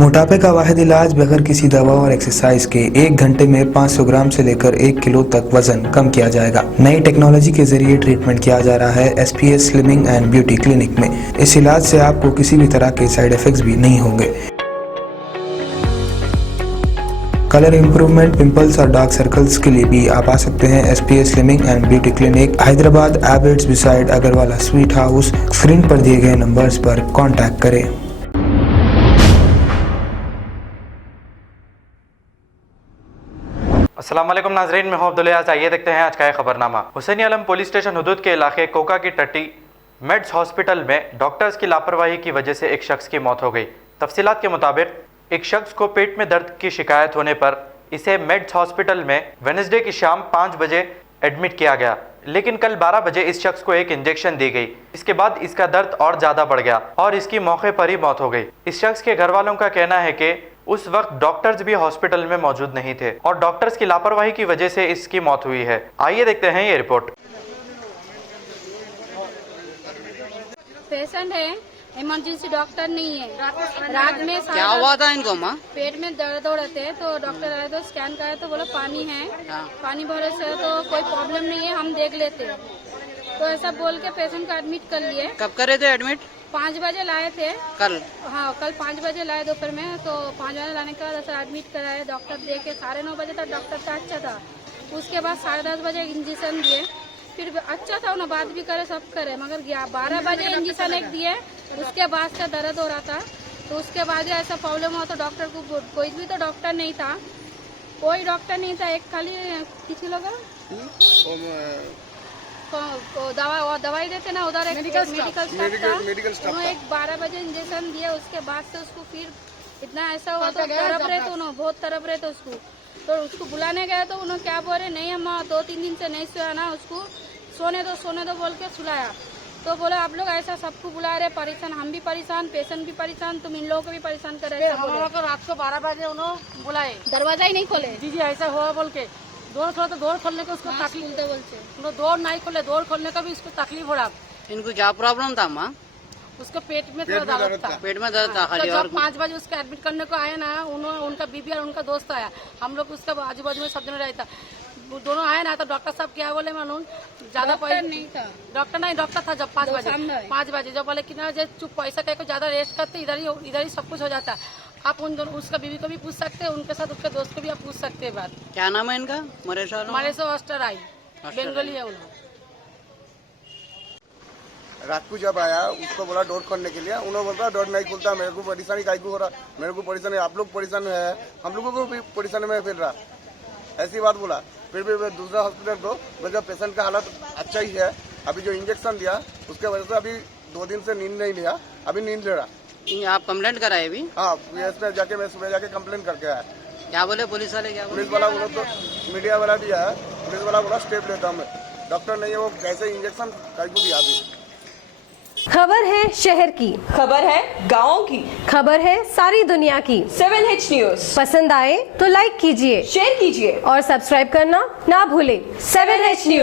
मोटापे का वाहिद इलाज बगैर किसी दवा और एक्सरसाइज के 1 घंटे में 500 ग्राम से लेकर 1 किलो तक वजन कम किया जाएगा। नई टेक्नोलॉजी के जरिए ट्रीटमेंट किया जा रहा है SPS slimming and beauty clinic में। इस इलाज से आपको किसी भी तरह के साइड इफेक्ट्स भी नहीं होंगे। कलर इंप्रूवमेंट, पिंपल्स और डार्क सर्कल्स के लिए भी आप आ सकते हैं SPS slimming and beauty clinic, Hyderabad, Abids beside Agarwala sweet house. Screen पर दिए गए नंबर्स पर कॉन्टैक्ट करें। अस्सलाम वालेकुम नाजरीन, मैं हूं अब्दुल याज़। आइए देखते हैं आज का खबरनामा। हुसैनी आलम पुलिस स्टेशन हुदूद के इलाके कोका की टट्टी मेड्स हॉस्पिटल में डॉक्टर्स की लापरवाही की वजह से एक शख्स की मौत हो गई। तफसीलात के मुताबिक एक शख्स को पेट में दर्द की शिकायत होने पर इसे मेड्स हॉस्पिटल में वेडनेसडे की शाम 5 बजे एडमिट किया गया, लेकिन कल 12 बजे इस शख्स को एक इंजेक्शन दी गई। इसके बाद इसका दर्द और ज़्यादा बढ़ गया और इसकी मौके पर ही मौत हो गई। इस शख्स के घर वालों का कहना है कि उस वक्त डॉक्टर्स भी हॉस्पिटल में मौजूद नहीं थे और डॉक्टर्स की लापरवाही की वजह से इसकी मौत हुई है। आइए देखते हैं ये रिपोर्ट। पेशेंट है, इमरजेंसी डॉक्टर नहीं है। रात में क्या हुआ था इनको माँ? पेट में दर्द हो रहे थे तो डॉक्टर आए तो स्कैन कराए तो बोला पानी है, पानी भरे से तो कोई प्रॉब्लम नहीं है, हम देख लेते हैं। तो ऐसा बोल के पेशेंट को एडमिट कर लिए। कब करे थे एडमिट? 5 बजे लाए थे कल। हाँ, कल 5 बजे लाए दोपहर में। तो 5 बजे लाने के बाद ऐसा एडमिट कराए। डॉक्टर देखे 9:30 बजे तक डॉक्टर था, अच्छा था। उसके बाद 10:30 बजे इंजेक्शन दिए, फिर अच्छा था, उन्हें बात भी करे सब करे, मगर 12 बजे इंजेक्शन एक दिए। उसके बाद से दर्द हो रहा था, तो उसके बाद ऐसा प्रॉब्लम हुआ तो डॉक्टर को कोई भी तो डॉक्टर नहीं था, कोई डॉक्टर नहीं था। एक खाली किसी लोग दवाई देते ना उधर, मेडिकल स्टाफ था। एक 12 बजे इंजेक्शन दिया, उसके बाद से उसको फिर इतना ऐसा हुआ तो तड़प रहे थे, उन्होंने बहुत तड़प रहे थे उसको। तो उसको बुलाने गए तो उन्होंने क्या बोल रहे, नहीं हम 2-3 दिन से नहीं सोया ना, उसको सोने दो बोल के सुलाया। तो बोले आप लोग ऐसा सबको बुला रहे, परेशान, हम भी परेशान, पेशेंट भी परेशान, तुम इन लोगों को भी परेशान कर रहे। हम लोग को रात को 12 बजे उन्होंने बुलाए, दरवाजा ही नहीं खोले। जी ऐसा हुआ बोल के डोर खोला तो डोर खोलने को उसको तकलीफ बोलते, डोर नहीं खोले, डोर खोलने का भी उसको तकलीफ हो रहा। इनको क्या प्रॉब्लम था माँ? उसको पेट में थोड़ा दर्द था। पेट में दर्द था तो खाली। जब 5 बजे उसको एडमिट करने को आया ना, उनका बीबी और उनका दोस्त आया, हम लोग उसका आजू बाजू में सब जन रहता, दोनों आए ना। तो डॉक्टर साहब क्या बोले मालूम, ज्यादा पैसा नहीं था। डॉक्टर था जब 5 बजे जब बोले कि ना चुप पैसा कह को ज्यादा रेस्ट करते, इधर ही सब कुछ हो जाता। आप उन दोनों, उसका बीवी को भी पूछ सकते हैं, उनके साथ उसके दोस्त को भी आप पूछ सकते हैं बात। क्या नाम है इनका? मरेशो अस्टर आई, बंगाली है उन्होंने। रात को जब आया उसको बोला डोर खोलने के लिए, उन्होंने बोलता डोर नहीं खुलता, मेरे को परेशानी काहे को हो रहा, मेरे को परेशानी, आप लोग परेशान है, हम लोगों को भी परेशानी में फिर रहा, ऐसी बात बोला। फिर भी दूसरा हॉस्पिटल को जब पेशेंट का हालत अच्छा ही है, अभी जो इंजेक्शन दिया उसके वजह से अभी 2 दिन से नींद नहीं लिया, अभी नींद ले रहा। आप कंप्लेंट कराए अभी? हाँ, में जाके मैं सुबह जाके कंप्लेंट करके आया। क्या बोले पुलिस वाले? क्या पुलिस वाला बोला तो मीडिया वाला भी आया, पुलिस वाला बोला स्टेप लेता हूँ, डॉक्टर नहीं है वो कैसे इंजेक्शन काहे को दिया। अभी खबर है शहर की, खबर है गाँव की, खबर है सारी दुनिया की। 7H न्यूज पसंद आए तो लाइक कीजिए, शेयर कीजिए और सब्सक्राइब करना ना भूलें। 7H news.